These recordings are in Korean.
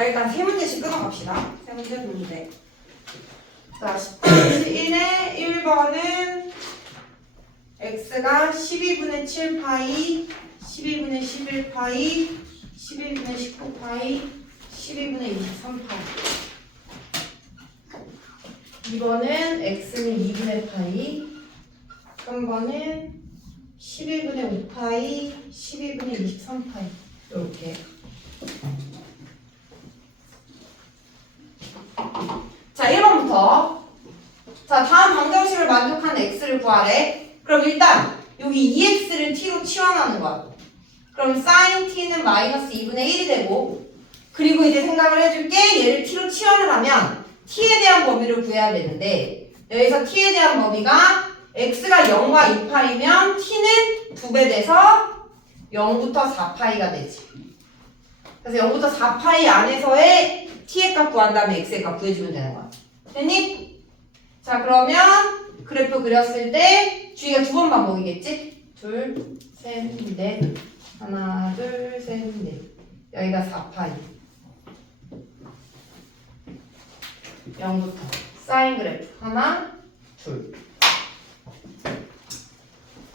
자, 일단 세 문제씩 끊어갑시다. 세 문제, 두 문제. 자, 10-1의 1번은 x가 12분의 7파이, 12분의 11파이, 12분의 19파이, 12분의 23파이. 2번은 x는 2분의 파이, 3번은 12분의 5파이, 12분의 23파이. 이렇게. 자, 1번부터. 자, 다음 방정식을 만족하는 x를 구하래. 그럼 일단 여기 2x를 t로 치환하는 거야. 그럼 sin t는 마이너스 2분의 1이 되고, 그리고 이제 생각을 해줄게. 얘를 t로 치환을 하면 t에 대한 범위를 구해야 되는데, 여기서 t에 대한 범위가 x가 0과 2파이면 t는 2배 돼서 0부터 4파이가 되지. 그래서 0부터 4파이 안에서의 t의 값 구한 다음에 x의 값 구해주면 되는 거야. 됐니? 자, 그러면 그래프 그렸을 때 주의가 두 번 반복이겠지? 둘, 셋, 넷. 하나, 둘, 셋, 넷. 여기가 4파이. 0부터 사인 그래프 하나, 둘.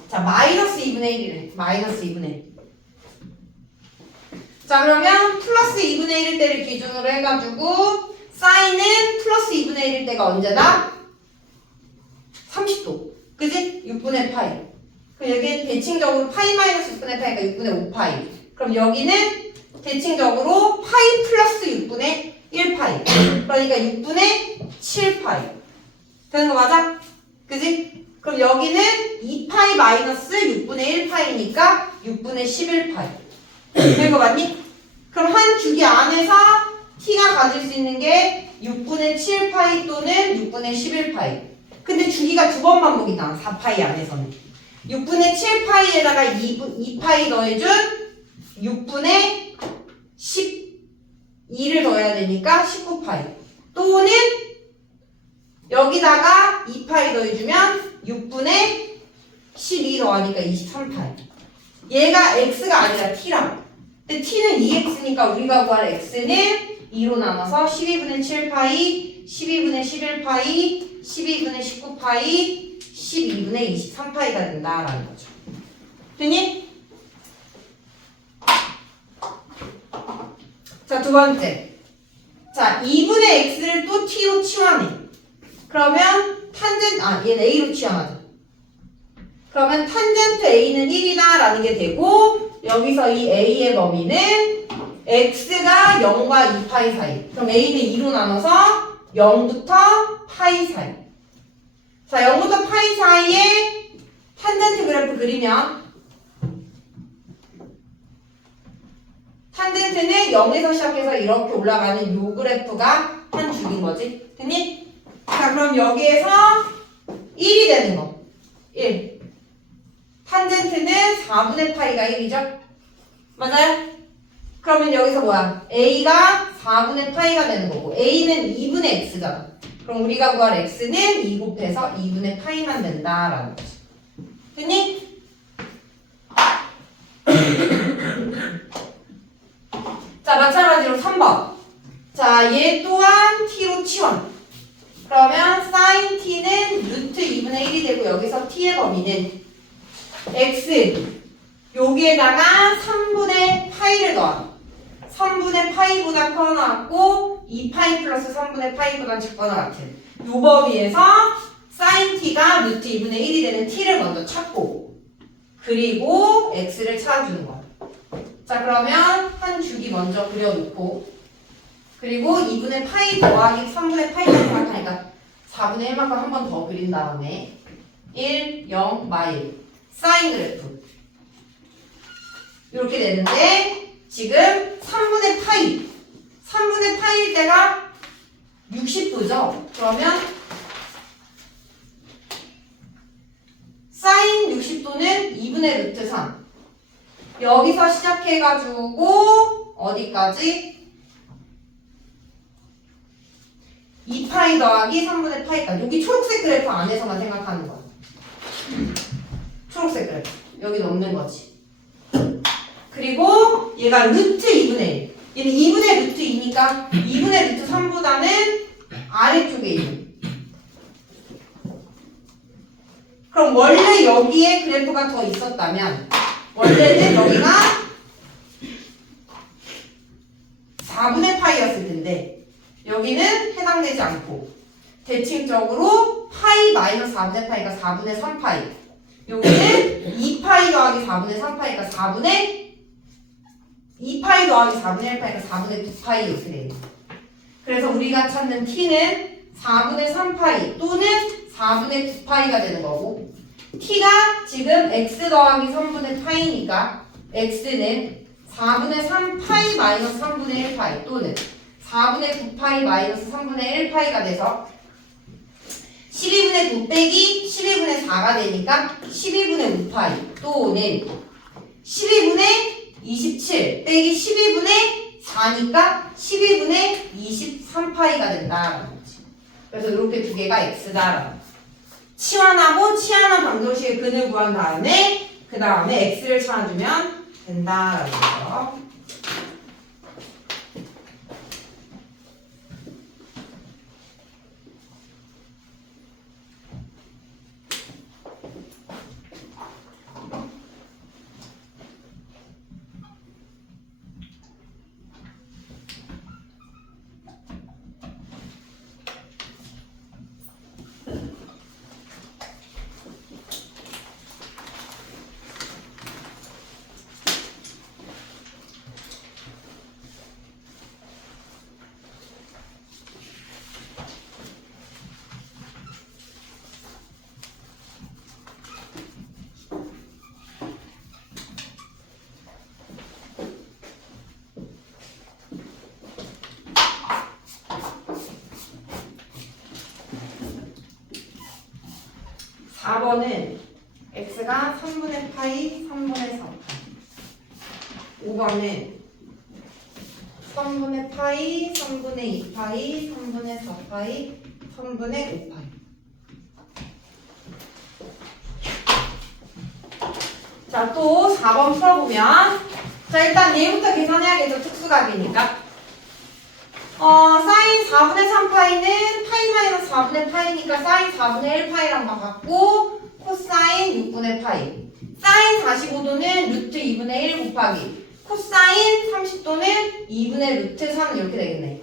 자, 마이너스 2분의 1이래. 마이너스 2분의 1. 자, 그러면 플러스 2분의 1일 때를 기준으로 해가지고 사인은 플러스 2분의 1일 때가 언제다? 30도. 그지? 6분의 파이. 그럼 여기는 대칭적으로 파이 마이너스 6분의 파이가 6분의 5파이. 그럼 여기는 대칭적으로 파이 플러스 6분의 1파이. 그러니까 6분의 7파이. 되는 거 맞아? 그지? 그럼 여기는 2파이 마이너스 6분의 1파이니까 6분의 11파이. 된 거 맞니? 그럼 한 주기 안에서 t가 가질 수 있는 게 6분의 7파이 또는 6분의 11파이. 근데 주기가 두 번 반복이다. 4파이 안에서는. 6분의 7파이에다가 2파이 더해준 6분의 12를 더해야 되니까 19파이. 또는 여기다가 2파이 더해주면 6분의 12 더하니까 23파이. 얘가 x가 아니라 t라. 근데 t는 2x니까 우리가 구할 x는 2로 나눠서 12분의 7파이, 12분의 11파이, 12분의 19파이, 12분의 23파이가 된다라는 거죠. 됐니? 자, 두 번째. 자, 2분의 x를 또 t로 치환해. 그러면 얘는 a로 치환하자. 그러면 탄젠트 a는 1이다 라는 게 되고, 여기서 이 a의 범위는 x가 0과 2파이 사이. 그럼 a는 2로 나눠서 0부터 파이 사이. 자, 0부터 파이 사이에 탄젠트 그래프 그리면 탄젠트는 0에서 시작해서 이렇게 올라가는 요 그래프가 한 줄인 거지. 됐니? 자, 그럼 여기에서 1이 되는 거. 1. 탄젠트는 4분의 파이가 1이죠? 맞아요? 그러면 여기서 뭐야? a가 4분의 파이가 되는 거고 a는 2분의 x잖아. 그럼 우리가 구할 x는 2 곱해서 2분의 파이만 된다라는 거지. 됐니? 자, 마찬가지로 3번. 자, 얘 또한 t로 치환. 그러면 sin t는 루트 2분의 1이 되고 여기서 t의 범위는 x 여기에다가 3분의 파이를 넣어. 3분의 파이보다 커 나왔고 2파이 플러스 3분의 파이보다 작거나 같은 요 범위에서 sin t가 루트 2분의 1이 되는 t를 먼저 찾고 그리고 x를 찾아주는 거야. 자, 그러면 한 주기 먼저 그려놓고 그리고 2분의 파이 더하기 3분의 파이까지 생각하니까 4분의 1만큼 한 번 더 그린 다음에 1, 0, 마일 사인 그래프 이렇게 되는데 지금 3분의 파이일 때가 60도죠? 그러면 사인 60도는 2분의 루트 3 여기서 시작해가지고 어디까지? 2파이 더하기 3분의 파이까지. 여기 초록색 그래프 안에서만 생각하는 거야. 초록색 그래프. 여기 넣는 거지. 그리고 얘가 루트 2분의 1. 얘는 2분의 루트 2니까 2분의 루트 3보다는 아래쪽에 있는. 그럼 원래 여기에 그래프가 더 있었다면 원래는 여기가 4분의 파이였을 텐데 여기는 해당되지 않고 대칭적으로 파이 마이너스 4분의 파이가 4분의 3파이, 여기는 2파이 더하기 4분의 3파이가 2파이 더하기 4분의 1파이가 4분의 9파이 이렇게 돼요. 그래서 우리가 찾는 t는 4분의 3파이 또는 4분의 9파이가 되는 거고, t가 지금 x 더하기 3분의 파이니까 x는 4분의 3파이 마이너스 3분의 1파이 또는 4분의 9파이 마이너스 3분의 1파이가 돼서 12분의 9 빼기 12분의 4가 되니까 12분의 5파이 또는 12분의 27 빼기 12분의 4니까 12분의 23파이가 된다라는 거지. 그래서 이렇게 두 개가 x다라는 거지. 치환하고 치환한 방정식의 근을 구한 다음에 그 다음에 x를 찾아주면 된다라는 거죠. (4번은) x가 3분의 파이, 3분의 4파이. 5번은 3분의 파이, 3분의 2파이, 3분의 4파이, 3분의 5파이. 자, 또 4번 풀어보면, 자, 일단 얘부터 계산해야겠죠. 특수각이니까. 사인 4분의 3파이는 파이 마이너스 4분의 파이니까 사인 4분의 1파이랑 바꿨고, 코사인 6분의 파이. 사인 45도는 루트 2분의 1 곱하기 코사인 30도는 2분의 루트 3 이렇게 되겠네.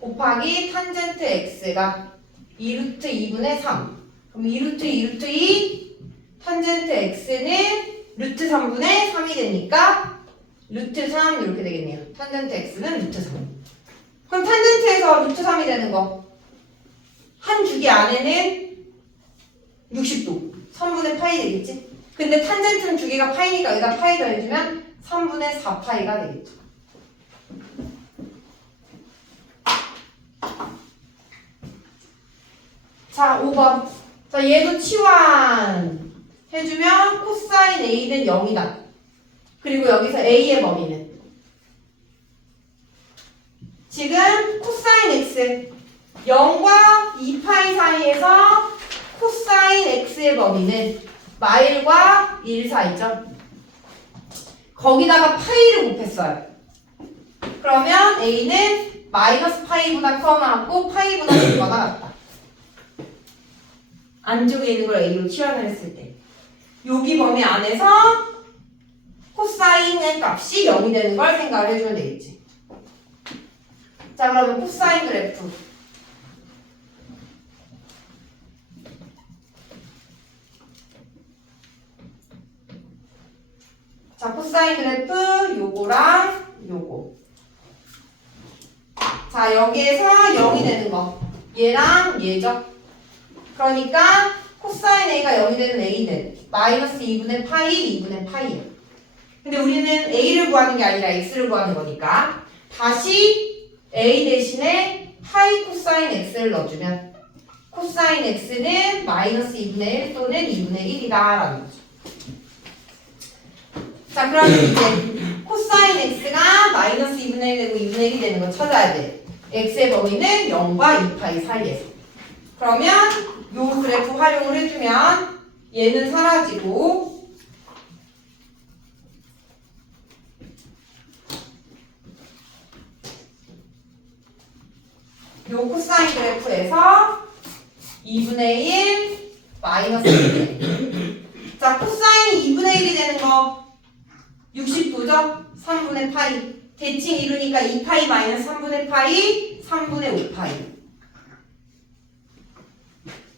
곱하기 탄젠트 x가 2루트 2분의 3. 그럼 2루트 2루트 2 탄젠트 x는 루트 3분의 3이 되니까 루트 3 이렇게 되겠네요. 탄젠트 x는 루트 3. 그럼 탄젠트에서 루트 3이 되는 거. 한 주기 안에는 60도. 3분의 파이 되겠지? 근데 탄젠트는 주기가 파이니까 여기다 파이 더해주면 3분의 4파이가 되겠죠. 자, 5번. 자, 얘도 치환 해주면 코사인 A는 0이다. 그리고 여기서 A의 범위는 지금 코사인 X 0과 2파이 사이에서 코사인 X의 범위는 마일과 1 사이죠. 거기다가 파이를 곱했어요. 그러면 A는 마이너스 파이보다 커나갔고 파이보다 작거나 같다. 안쪽에 있는 걸 A로 치환을 했을 때 여기 범위 안에서 코사인의 값이 0이 되는 걸 생각을 해주면 되겠지. 자, 그러면 코사인 그래프 자, 코사인 그래프 요거랑 요거. 자, 여기에서 0이 되는 거 얘랑 얘죠. 그러니까 코사인 A가 0이 되는 A는 마이너스 2분의 파이, 2분의 파이예요. 근데 우리는 A를 구하는 게 아니라 X를 구하는 거니까 다시 A 대신에 파이 코사인 X를 넣어주면 코사인 X는 마이너스 2분의 1 또는 2분의 1이다 라는 거죠. 자, 그러면 이제 코사인 X가 마이너스 2분의 1 되고 2분의 1이 되는 거 찾아야 돼. X의 범위는 0과 2파이 사이에서. 그러면 요 그래프 활용을 해주면 얘는 사라지고 요 코사인 그래프에서 2분의 1 마이너스 2분의 1. 자, 코사인이 2분의 1이 되는 거 69죠? 3분의 파이. 대칭 이루니까 2파이 마이너스 3분의 파이, 3분의 5파이.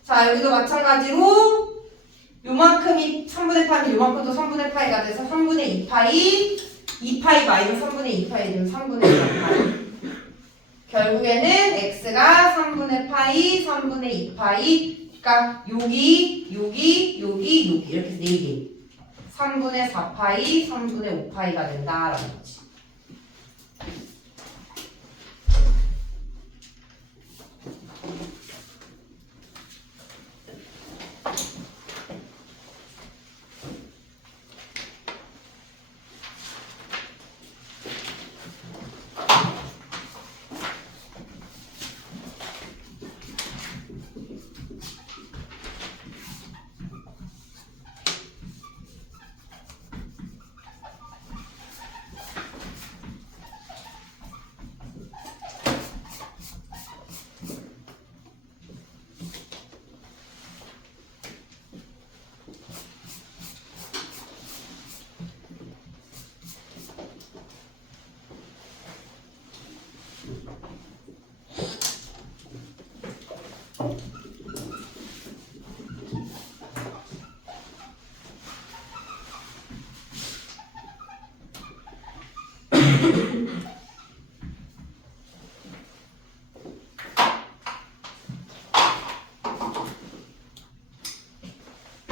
자, 여기도 마찬가지로 요만큼이 3분의 파이면 요만큼도 3분의 파이가 돼서 3분의 2파이, 2파이 마이너스 3분의 2파이 되면 3분의 4파이. 결국에는 x가 3분의 파이, 3분의 2파이. 그러니까 여기 이렇게 해서 4개. 3분의 4파이, 3분의 5파이가 된다라는 거지.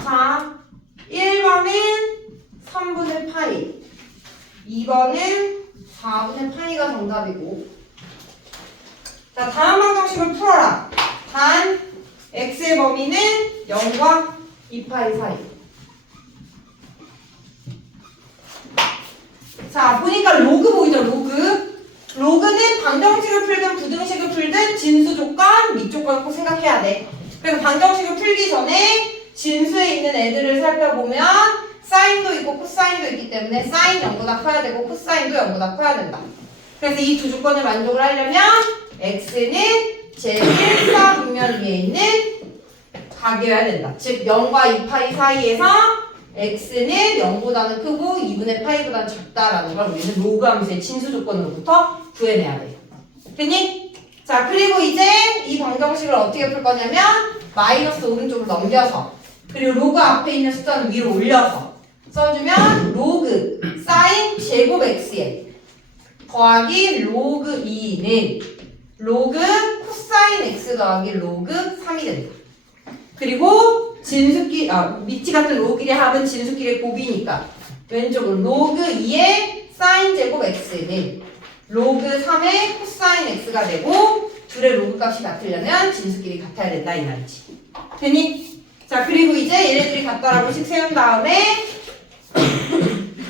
자, 1번은 3분의 파이, 2번은 4분의 파이가 정답이고. 자, 다음 방정식을 풀어라. 단 x의 범위는 0과 2파이 사이. 자, 보니까 로그 보이죠? 로그는 방정식을 풀든 부등식을 풀든 진수 조건, 미 조건을 꼭 생각해야 돼. 그래서 방정식을 풀기 전에 진수에 있는 애들을 살펴보면 사인도 있고 코사인도 있기 때문에 사인 0보다 커야 되고 코사인도 0보다 커야 된다. 그래서 이 두 조건을 만족을 하려면 x는 제1사분면 위에 있는 각이어야 된다. 즉 0과 2파이 사이에서 x는 0보다는 크고 2분의 파이보다는 작다라는 걸 우리는 로그 함수의 진수 조건으로부터 구해내야 돼요. 됐니? 자, 그리고 이제 이 방정식을 어떻게 풀 거냐면 마이너스 오른쪽으로 넘겨서, 그리고 로그 앞에 있는 숫자는 위로 올려서 써주면 로그 사인 제곱 x에 더하기 로그 2는 로그 코사인 x 더하기 로그 3이 된다. 그리고 진수끼리, 밑이 같은 로그끼리 합은 진수끼리의 곱이니까 왼쪽은 로그 2의 사인 제곱 x는 로그 3의 코사인 x가 되고 둘의 로그 값이 같으려면 진수끼리 같아야 된다 이 말이지. 됐니? 자, 그리고 이제 얘네들이 같다라고 식 세운 다음에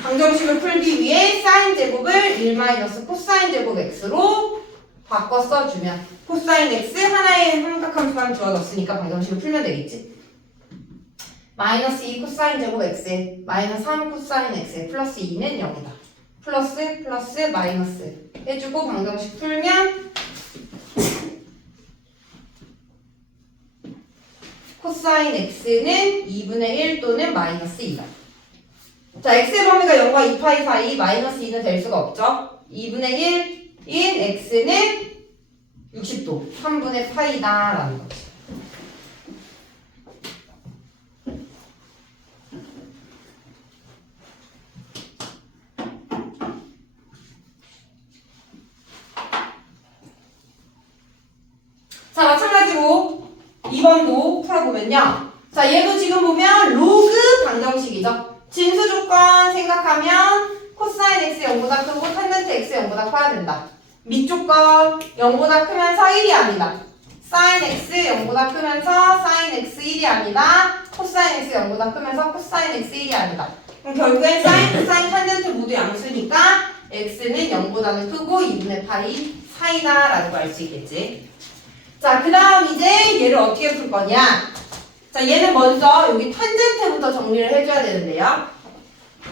방정식을 풀기 위해 사인 제곱을 1 마이너스 코사인 제곱 x로 바꿔 써주면 코사인 x 하나의 삼각함수만 주어졌으니까 방정식을 풀면 되겠지. 마이너스 2 코사인 제곱 x에 마이너스 3 코사인 x에 플러스 2는 0이다. 플러스 마이너스 해주고 방정식 풀면 코사인 x는 2분의 1 또는 마이너스 2다. 자, x의 범위가 0과 2파이 사이 마이너스 2는 될 수가 없죠. 2분의 1인 x는 60도, 3분의 파이다 라는 거지. 자, 마찬가지로 2번도 풀어보면요. 자, 얘도 지금 보면 로그 방정식이죠. 진수 조건 생각하면 코사인 x 0보다 크고 탄젠트 x 0보다 커야 된다. 밑 조건 0보다 크면서 1이 아니다. 사인 x 0보다 크면서 사인 x 1이 아니다. 코사인 x 0보다 크면서 코사인 x 1이 아니다. 그럼 결국엔 사인, 코사인, 탄젠트 모두 양수니까 x는 0보다는 크고 2분의 파이 사이다 라는 거 알 수 있겠지. 자, 그 다음 이제 얘를 어떻게 풀 거냐. 자, 얘는 먼저 여기 탄젠트부터 정리를 해줘야 되는데요.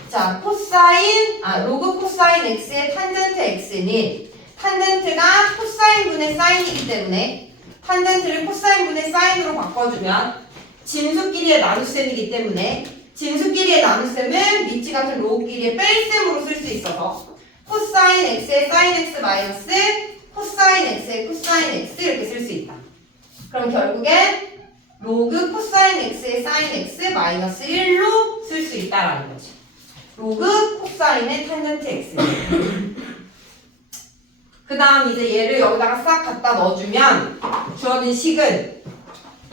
자, 로그 코사인 x의 탄젠트 x는 탄젠트가 코사인 분의 사인이기 때문에 탄젠트를 코사인 분의 사인으로 바꿔주면 진수끼리의 나눗셈이기 때문에 진수끼리의 나눗셈은 밑이 같은 로우끼리의 뺄셈으로 쓸 수 있어서 코사인 x의 사인 x 마이너스 코사인 x의 코사인 x 이렇게 쓸 수 있다. 그럼 결국엔 로그 코사인 x의 사인 x 마이너스 1로 쓸 수 있다라는 거지. 로그 코사인의 탄젠트 x. 그 다음 이제 얘를 여기다가 싹 갖다 넣어주면 주어진 식은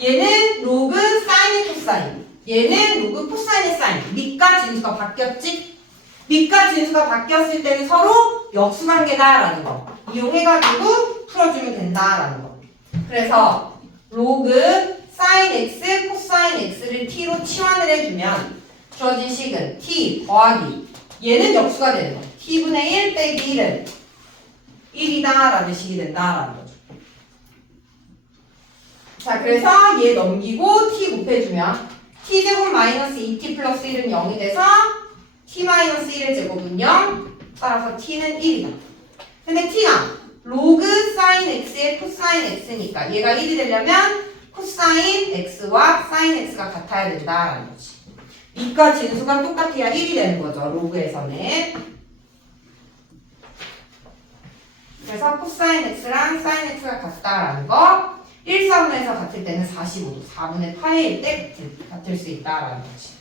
얘는 로그 사인의 코사인, 얘는 로그 코사인의 사인. 밑과 진수가 바뀌었지? 밑과 진수가 바뀌었을 때는 서로 역수관계다라는 거 이용해가지고 풀어주면 된다라는 거. 그래서 로그 사인 x, 코사인 x를 t로 치환을 해주면 주어진 식은 t 더하기 얘는 역수가 되는 거. t분의 1 빼기 1은 1이다라는 식이 된다라는 거죠. 자, 그래서 얘 넘기고 t 곱해주면 t제곱 마이너스 2t 플러스 1은 0이 돼서 t 마이너스 1의 제곱은 0, 따라서 t는 1이다. 근데 t가 로그 사인 x의 코사인 x니까 얘가 1이 되려면 코사인 x와 사인 x가 같아야 된다라는 거지. 밑과 진수가 똑같아야 1이 되는 거죠. 로그에서는. 그래서 코사인 x랑 사인 x가 같다라는 거 1,4분의 같을 때는 45도 4분의 8일 때 같을 수 있다라는 거지.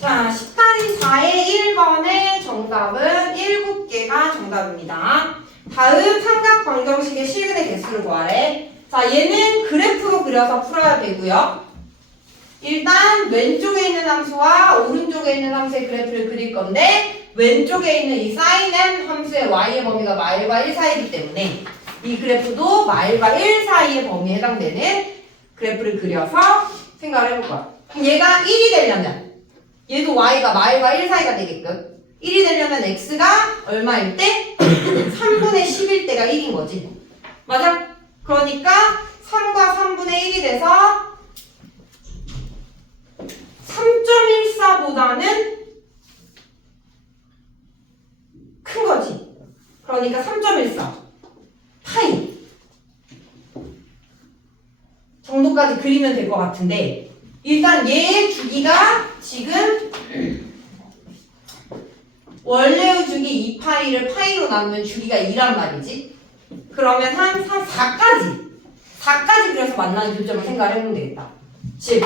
자, 10-4의 1번의 정답은 7개가 정답입니다. 다음 삼각 방정식의 실근의 개수를 구하래. 자, 얘는 그래프로 그려서 풀어야 되고요. 일단 왼쪽에 있는 함수와 오른쪽에 있는 함수의 그래프를 그릴 건데 왼쪽에 있는 이 sin m 함수의 y의 범위가 마일과 1 사이이기 때문에 이 그래프도 마일과 1 사이의 범위에 해당되는 그래프를 그려서 생각을 해볼 거야. 그럼 얘가 1이 되려면 얘도 y가 마일과 1 사이가 되게끔 1이 되려면 x가 얼마일 때? 3분의 10일 때가 1인 거지. 맞아? 그러니까 3과 3분의 1이 돼서 3.14보다는 큰 거지. 그러니까 3.14 파이 정도까지 그리면 될 것 같은데 일단 얘의 주기가 지금 원래의 주기 2파이를 파이로 나누면 주기가 2란 말이지. 그러면 한 4까지 그려서 만나는 교점을 생각을 해보면 되겠다. 즉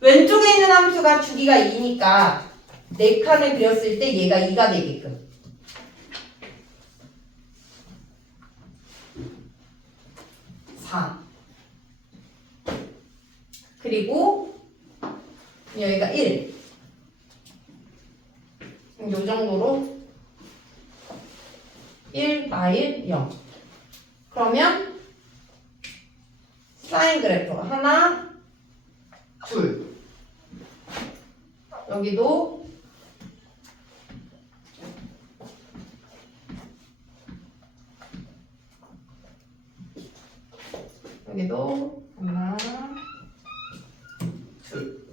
왼쪽에 있는 함수가 주기가 2니까 4칸을 그렸을 때 얘가 2가 되게끔. 그리고 여기가 1. 요 정도로 1, 마일, 0. 그러면 사인 그래프가 하나, 둘. 여기도 하나, 둘.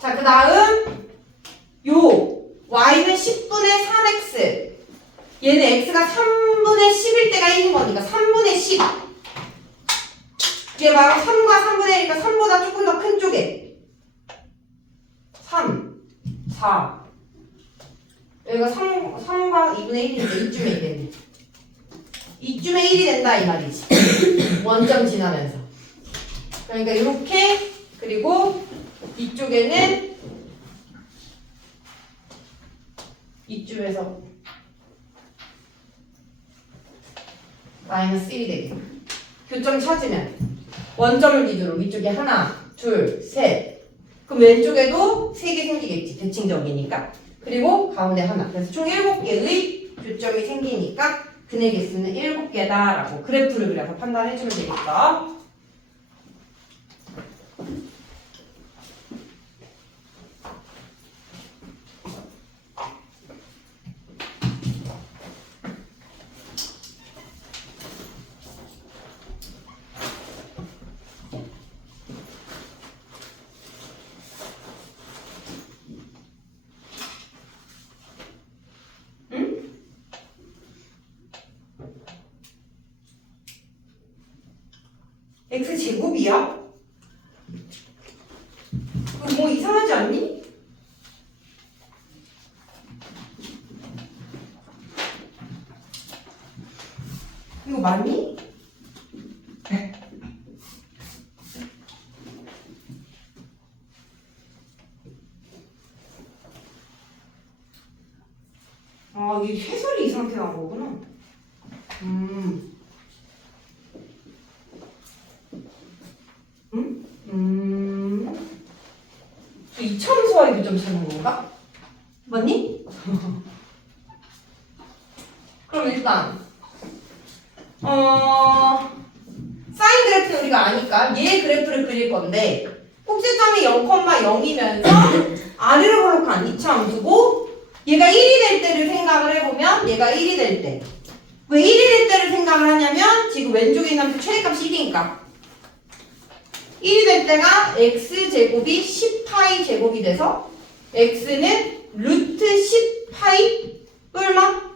자, 그 다음 요 y는 10분의 3x 얘는 x가 3분의 10일 때가 1인 거니까 3분의 10 이게 바로 3과 3분의 1이니까 3보다 조금 더 큰 쪽에 3, 4 여기가 3과 2분의 1이니까 이쯤에 있겠네. 이쯤에 1이 된다 이 말이지. 원점 지나면서. 그러니까 이렇게 그리고 이쪽에는 이쯤에서 마이너스 1이 되게. 교점 찾으면 원점을 기준으로 위쪽에 하나, 둘, 셋. 그럼 왼쪽에도 3개 생기겠지. 대칭적이니까. 그리고 가운데 하나. 그래서 총 7개의 교점이 생기니까 근의 개수는 7개다라고 그래프를 그려서 판단해주면 되겠다. X제곱이야? 뭐 이상하지 않니? 이거 맞니? 아, 이게 해설이 이상하게 나온 거구나. 이차함수와의 교점 찾는 건가? 맞니? 그럼 일단 사인 그래프는 우리가 아니까 얘 그래프를 그릴 건데 꼭지점이 0,0이면서 아래로 볼록한 이차함수고 얘가 1이 될 때를 생각을 해보면 얘가 1이 될 때 왜 1이 될 때를 생각을 하냐면 지금 왼쪽에 있는 함수 최대값이 1이니까 1이 될 때가 x제곱이 10파이 제곱이 돼서 x는 루트 10파이 얼마?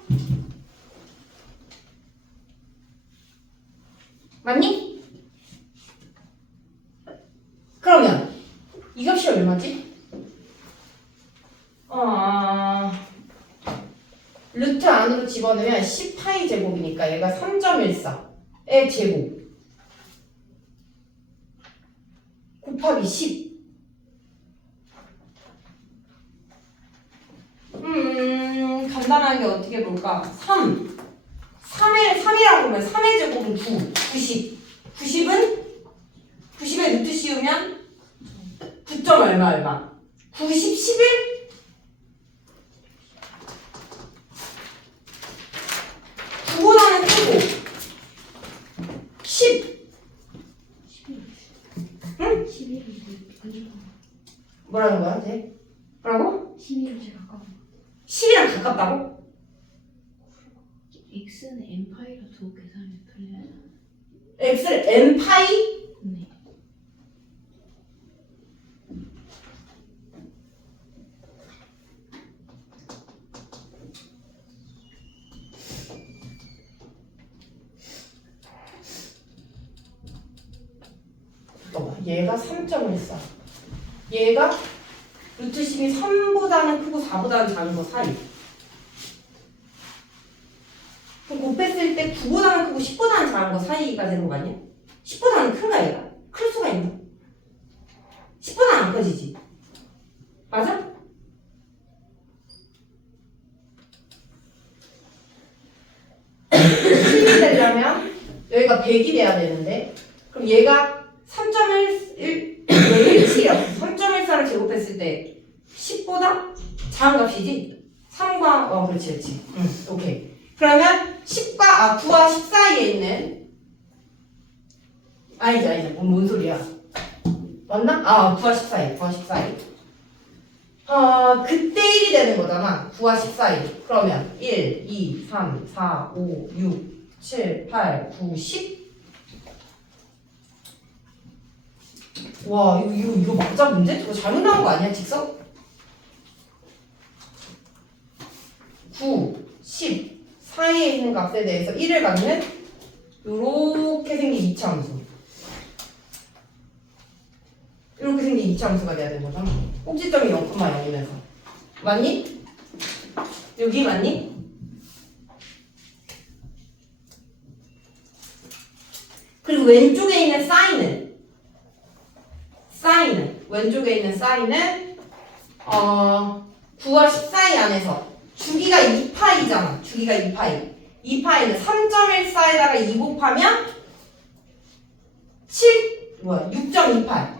맞니? 그러면 이 값이 얼마지? 루트 안으로 집어넣으면 10파이 제곱이니까 얘가 3.14의 제곱 곱하기 10. 간단하게 어떻게 볼까? 3이라고 보면 3의 제곱은 90. 90에 루트 씌우면 9점 얼마? 90, 11? 9보다는 크고 10. 응? 11이 뭐라는 거야, 쟤? 뭐라고? 11이 제일 가까워. 10이랑 가깝다고? x는 n파이로 두고 계산하면 틀려요. x를 n파이? 네. 얘가 3.14. 얘가 루트 10이 3보다는 크고 4보다는 작은 거 사이. 그럼 곱했을 때 9보다는 크고 10보다는 작은 거 사이가 되는 거 아니야? 10보다는 큰가 얘가? 클 수가 있나? 10보다는 안 커지지. 맞아? 되려면 여기가 100이 돼야 되는데 그럼 얘가 3.17이었어. 3.14를 제곱했을 때 10보다 작은 값이지? 3과 그렇지. 오케이. 그러면 10과 9와 10 사이에 있는 아니지. 뭔 소리야? 맞나? 9와 10 사이. 9와 10 사이. 그때 1이 되는 거잖아. 9와 10 사이. 그러면 1, 2, 3, 4, 5, 6, 7, 8, 9, 10. 와, 이거 맞아 문제? 저거 잘못 나온 거 아니야, 직선? 9, 10 사이에 있는 값에 대해서 1을 갖는 요렇게 생긴 이차함수. 이렇게 생긴 이차함수가 돼야 되는 거잖아. 꼭지점이 0,0이면서. 맞니? 여기 맞니? 그리고 왼쪽에 있는 왼쪽에 있는 사인은 9와 10 사이 안에서 주기가 2파이잖아. 주기가 2파이. 2파이는 3.14에다가 2 곱하면 6.28.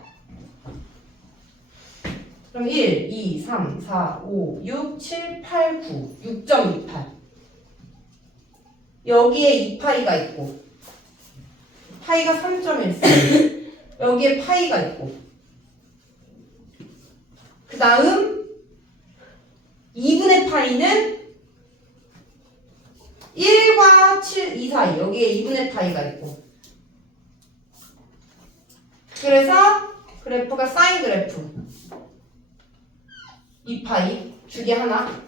그럼 1, 2, 3, 4, 5, 6, 7, 8, 9, 6.28. 여기에 2파이가 있고 파이가 3.14. 여기에 파이가 있고 그 다음 2분의 파이는 1과 7, 2 사이 여기에 2분의 파이가 있고 그래서 그래프가 사인 그래프 2파이 주기 하나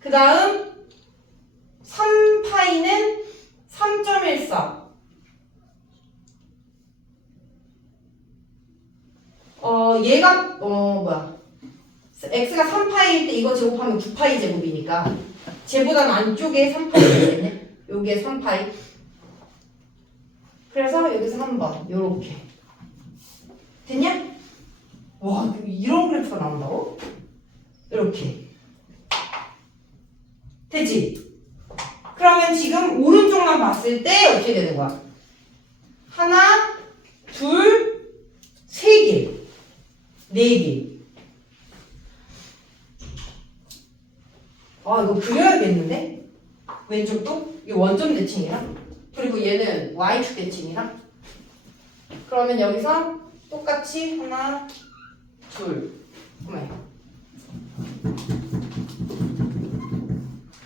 그 다음 3파이는 3.14 얘가 x가 3파이일 때 이거 제곱하면 9파이 제곱이니까 쟤보다는 안쪽에 3파이 되겠네 여기에 3파이 그래서 여기서 한번 요렇게 됐냐? 와 이런 그래프가 나온다고? 이렇게 되지? 그러면 지금 오른쪽만 봤을 때 어떻게 되는 거야? 하나, 둘, 세 개, 네 개. 아 이거 그려야겠는데? 왼쪽도? 이게 원점 대칭이랑 그리고 얘는 y축 대칭이랑 그러면 여기서 똑같이 하나, 둘, 그만.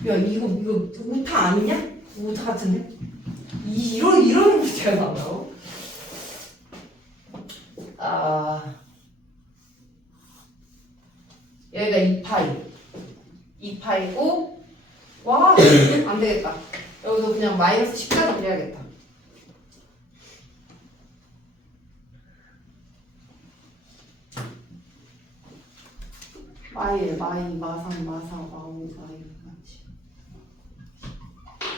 야 이거 우타 아니냐? 우타 같은데? 이런 문제가 나온다고? 여기가 2파이고 와 안되겠다 여기서 그냥 마이너스 10까지 그려야겠다 마일, 마삼, 마사, 마오, 마일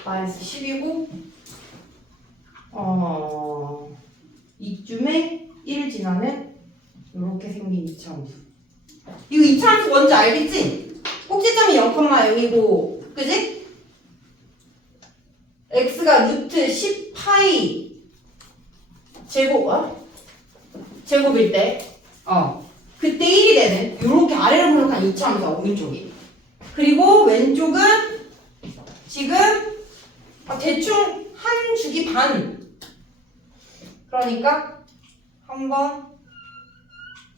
마이너스 10이고 이쯤에 1 지나면 이렇게 생긴 이차함수 이거 이차함수 뭔지 알겠지? 꼭지점이 0,0이고 그지? x가 루트 10파이 제곱일 때 그때 1이 되는 이렇게 아래로 분석한 이차함수야 오른쪽이 그리고 왼쪽은 지금 대충 한 주기 반 그러니까 한 번,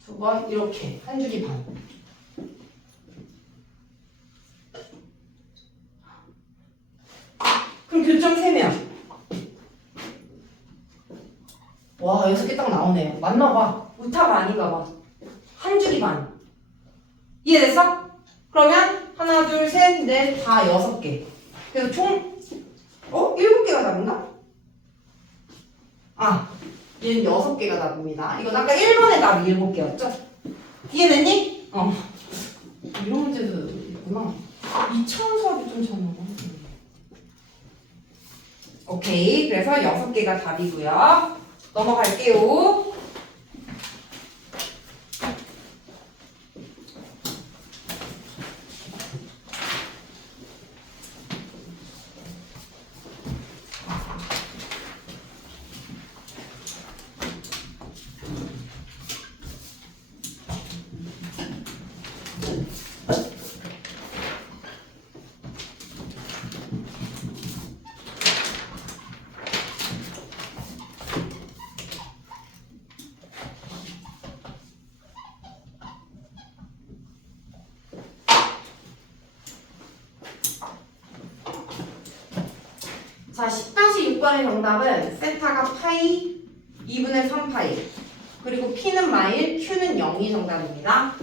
두 번 이렇게 한 주기 반 그럼 교점 세면 와 6개 딱 나오네요 맞나봐 우타가 아닌가봐 한 주기 반 이해됐어? 그러면 하나 둘 셋 넷 다 6개 그래서 총 7개가 답인가? 얘는 6개가 답입니다 이건 아까 1번의 답이 7개였죠? 이해됐니? 이런 문제도 있구나 이차원 수학이 좀 잘 오케이 그래서 6개가 답이고요 넘어갈게요 자, 10-6번의 정답은 세타가 파이 2분의 3파이 그리고 p는 마일, q는 0이 정답입니다.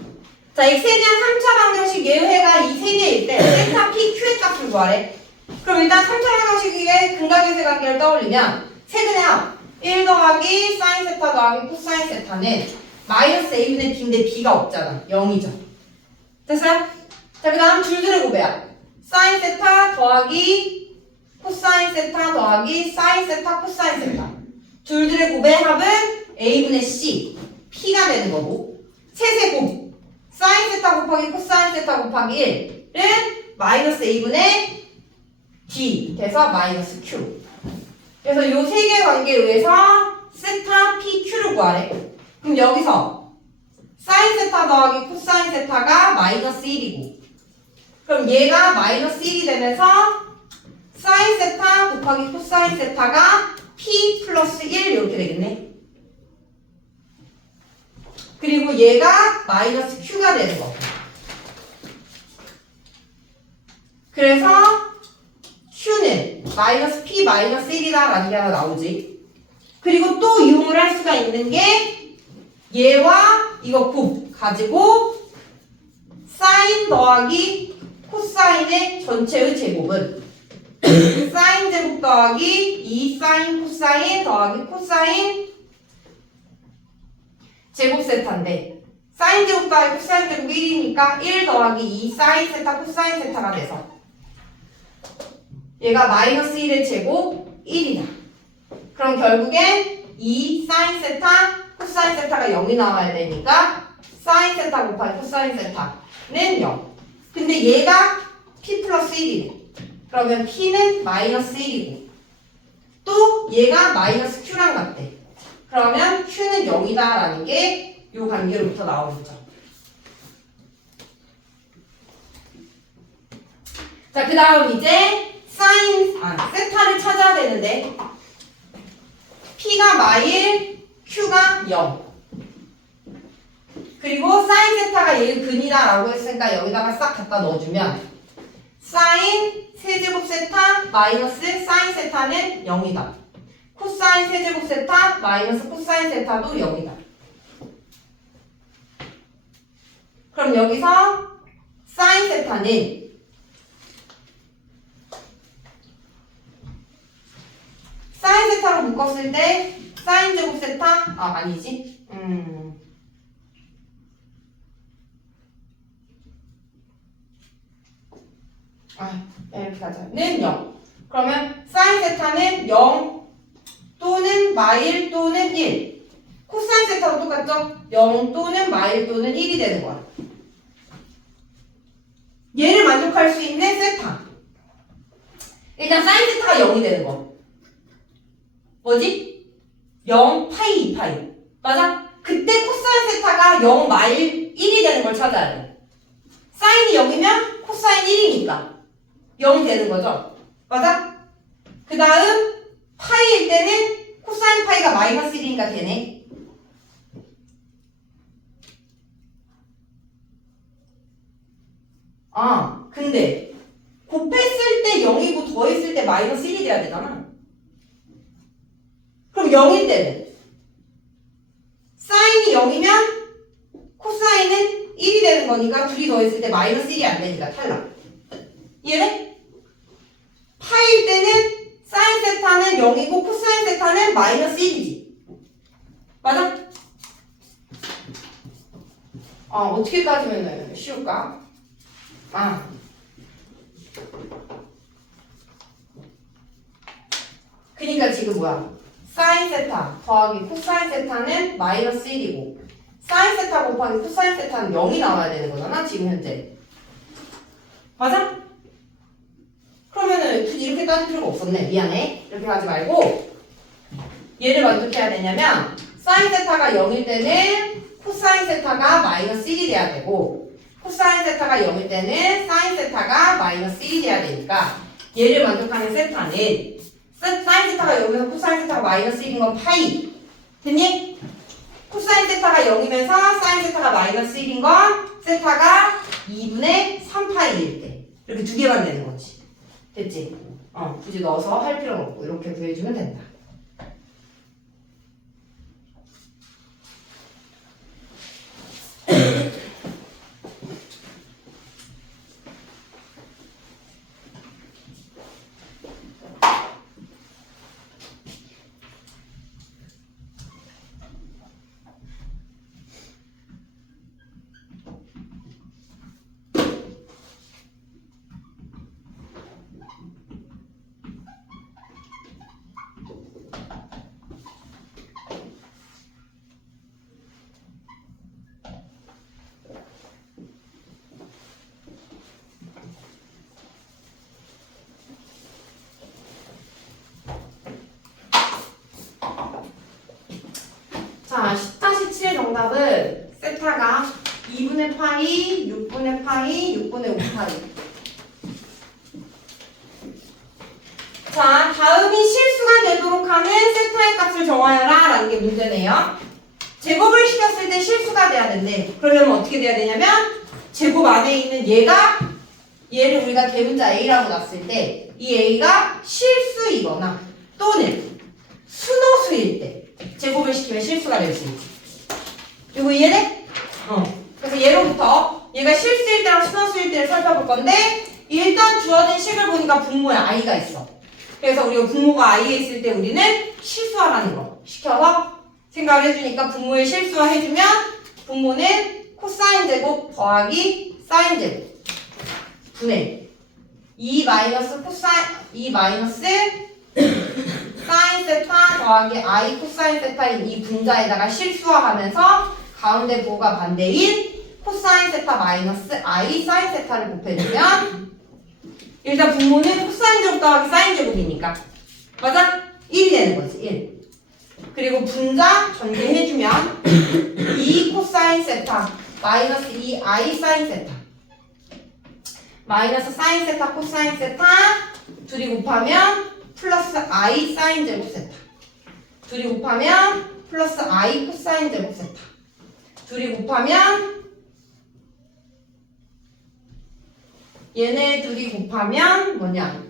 자, x에 대한 3차 방정식 예외가 이 세 개일 때 세타, p, q의 값을 구하래. 그럼 일단 3차 방정식의 근각역세 관계를 떠올리면 세근의 합 1 더하기 사인 세타 더하기 코사인 세타는 마이너스 a분의 b인데 b가 없잖아. 0이죠. 됐어요? 자, 그 다음 줄들의 고배합 사인 세타 더하기 코사인 세타 더하기 사인 세타 코사인 세타 둘들의 곱의 합은 a분의 c p가 되는 거고 셋의 곱 사인 세타 곱하기 코사인 세타 곱하기 1은 마이너스 a분의 D 돼서 마이너스 Q. 그래서 이 세 개 관계에 의해서 세타 PQ를 구하래. 그럼 여기서 사인 세타 더하기 코사인 세타가 마이너스 1이고, 그럼 얘가 마이너스 1이 되면서 사인 세타 곱하기 코사인 세타가 P 플러스 1 이렇게 되겠네. 그리고 얘가 마이너스 Q가 되는 거. 그래서 Q는 마이너스 P 마이너스 1이다 라는 게 하나 나오지. 그리고 또 이용을 할 수가 있는 게 얘와 이거 곱 가지고 사인 더하기 코사인의 전체의 제곱은 사인 제곱 더하기 2 사인 코사인 더하기 코사인 제곱 세타인데, 사인 제곱 더하기 코사인 제곱 1이니까 1 더하기 2 사인 세타 코사인 세타가 돼서 얘가 마이너스 1의 제곱 1이다. 그럼 결국엔 2 사인 세타 코사인 세타가 0이 나와야 되니까 사인 세타 곱하기 코사인 세타는 0. 근데 얘가 P 플러스 1이네. 그러면 P는 마이너스 1이고 또 얘가 마이너스 Q랑 같대. 그러면 Q는 0이다 라는 게 이 관계로부터 나오는 거죠. 자, 그 다음 이제 세타를 찾아야 되는데 P가 마일, Q가 0. 그리고 사인 세타가 얘의 근이다 라고 했으니까 여기다가 싹 갖다 넣어주면 사인 세제곱 세타 마이너스 사인 세타는 0이다. 코사인 세제곱 세타 마이너스 코사인 세타도 0이다. 그럼 여기서 사인 세타는 사인 세타로 묶었을 때 사인 제곱 세타 아니지 이렇게 가자는 0. 그러면 사인 세타는 0 또는 마일 또는 1. 코사인 세타도 똑같죠? 0 또는 마일 또는 1이 되는 거야. 얘를 만족할 수 있는 세타. 일단 사인 세타가 0이 되는 거. 뭐지? 0 파이 2파이. 맞아? 그때 코사인 세타가 0 마일 1이 되는 걸 찾아야 돼. 사인이 0이면 코사인 1이니까 0 되는 거죠. 맞아? 그 다음 파이일 때는 코사인 파이가 마이너스 1이니까 되네. 근데 곱했을 때 0이고 더했을 때 마이너스 1이 돼야 되잖아. 그럼 0일 때는 사인이 0이면 코사인은 1이 되는 거니까 둘이 더했을 때 마이너스 1이 안 되니까 탈락. 이해돼? 파일 때는 사인 세타는 0이고 코사인 세타는 마이너스 1이지. 맞아? 어떻게 따지면 쉬울까? 그니까 지금 뭐야? 사인 세타 더하기 코사인 세타는 마이너스 1이고 사인 세타 곱하기 코사인 세타는 0이 나와야 되는 거잖아 지금 현재. 맞아? 그러면은 굳이 이렇게 따질 필요가 없었네. 미안해. 이렇게 하지 말고 얘를 만족해야 되냐면 사인 세타가 0일 때는 코사인 세타가 마이너스 1이 돼야 되고 코사인 세타가 0일 때는 사인 세타가 마이너스 1이 돼야 되니까 얘를 만족하는 세타는 사인 세타가 0이면서 코사인 세타가 마이너스 1인 건 파이. 됐니? 코사인 세타가 0이면서 사인 세타가 마이너스 1인 건 세타가 2분의 3파이일 때. 이렇게 두 개만 되는 거지. 됐지? 굳이 넣어서 할 필요는 없고 이렇게 구해주면 된다. 자, 10-7의 정답은 세타가 2분의 파이, 6분의 파이, 6분의 5파이. 자, 다음이 실수가 되도록 하는 세타의 값을 정하여라 라는 게 문제네요. 제곱을 시켰을 때 실수가 돼야 된대. 그러려면 어떻게 돼야 되냐면 제곱 안에 있는 얘를 우리가 대문자 A라고 놨을 때 이 A가 실수이거나 또는 순호수일 때 제곱을 시키면 실수가 될 수 있지. 이거 이해돼? 그래서 예로부터 얘가 실수일 때랑 순호수일 때를 살펴볼 건데 일단 주어진 식을 보니까 분모에 I가 있어. 그래서 우리가 분모가 I에 있을 때 우리는 실수하라는 거 시켜서 생각을 해주니까 분모에 실수화 해주면 분모는 코사인 제곱 더하기 사인 제곱 분의 2 마이너스 사인 세타 더하기 I 코사인 세타인 이 분자에다가 실수화하면서 가운데 부호가 반대인 코사인 세타 마이너스 I 사인 세타를 곱해주면 일단 분모는 코사인 제곱 더하기 사인 제곱이니까 맞아? 1이 되는 거지 1. 그리고 분자 전개해주면 2 코사인 세타 마이너스 2 I 사인 세타 마이너스 사인 세타 코사인 세타 둘이 곱하면 플러스 I 사인 제곱 세타 둘이 곱하면 플러스 I 코사인 제곱 세타 둘이 곱하면 얘네 둘이 곱하면 뭐냐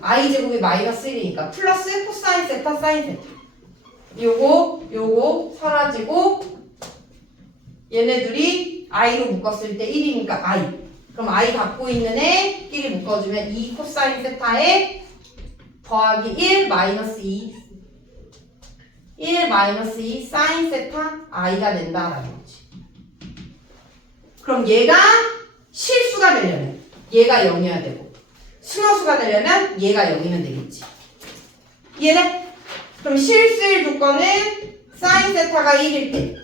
I 제곱이 마이너스 1이니까 플러스 코사인 세타 사인 세타 요거 사라지고 얘네들이 I로 묶었을 때 1이니까 I 그럼 I 갖고 있는 애 1이 묶어주면 2 코사인 세타에 더하기 1 마이너스 2 사인 세타 I가 된다라는 거지. 그럼 얘가 실수가 되려면 얘가 0이어야 되고 순호수가 되려면 얘가 0이면 되겠지. 이해돼? 그럼 실수일 조건은 사인 세타가 1일 때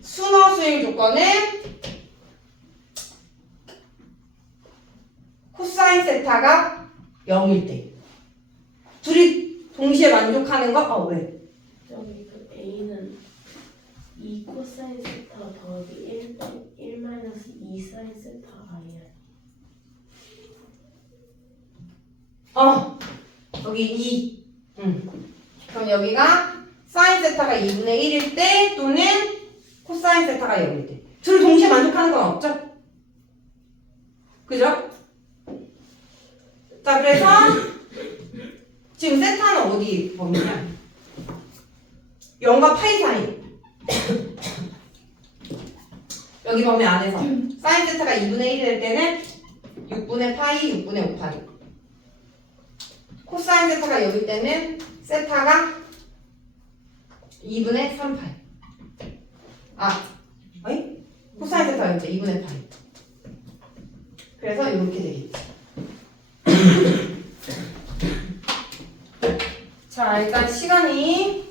순호수일 조건은 코사인 세타가 0일 때 둘이 동시에 만족하는 거? 왜? 저기 그 A는 2 코사인 세타 더하기 1 마이너스 2 사인 세타 I야. 여기 2. 그럼 여기가 사인 세타가 2분의 1일 때 또는 코사인 세타가 0일 때 둘이 동시에 만족하는 건 없죠? 그죠? 자, 그래서 지금 세타는 어디 범위냐? 0과 파이 사이. 여기 범위 안에서 사인 세타가 2분의 1이 될 때는 6분의 파이, 6분의 5파이. 코사인 세타가 여기 때는 세타가 2분의 3파이. 코사인 세타가 여기 2분의 파이. 그래서 이렇게 되겠지. 자, 일단 시간이